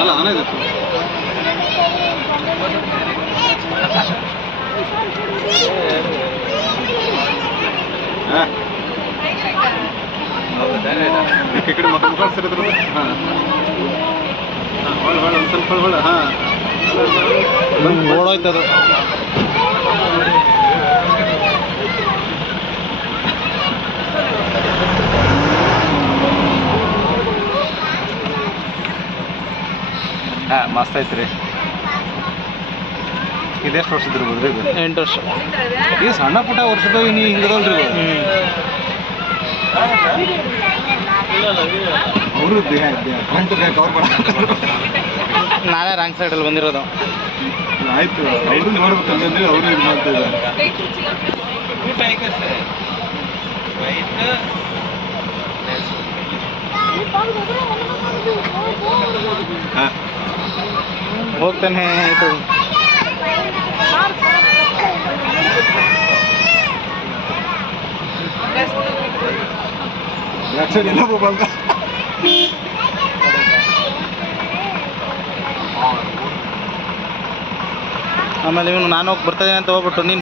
ಅಲ್ಲ ಆನೆ ಈ ಕಡೆ ಮಕ್ಕ ಮುಖ ಸರಿದ್ರು ಹೊಳ ಹೊಳ ಒಂದು ಸ್ವಲ್ಪ ಹೊಳ ಹಾಂ ಓಡೋಯ್ತದು ಹಾಂ ಮಸ್ತ್ ಐತ್ರಿ ಇದೆಷ್ಟು ವರ್ಷದಿರ್ಬೋದು ರೀ 8 ವರ್ಷ ಈ ಸಣ್ಣ ಪುಟ್ಟ ವರ್ಷದ ನೀವು ಹಿಂಗದಲ್ರಿ ಅವರು ಫ್ರಂಟ್ ಬ್ಯಾಕ್ ಅವ್ರು ಮಾಡ ನಾವೇ ರಾಂಗ್ ಸೈಡಲ್ಲಿ ಬಂದಿರೋದು ಆಯ್ತು ಅವರು ನೋಡ್ಬೇಕಂದ್ರೆ ಅವರು ಇದು ಮಾಡ್ತಾ ಇದ್ದಾರೆ ಹೋಗ್ತಾನೆ ಆಯಿತು ಎಲ್ಲ ಮೊಬೈಲ್ ಆಮೇಲೆ ಇವನು ನಾನು ಹೋಗಿ ಬರ್ತಾಯಿದ್ದೀನಿ ಅಂತ ಹೋಗ್ಬಿಟ್ಟು ನೀನು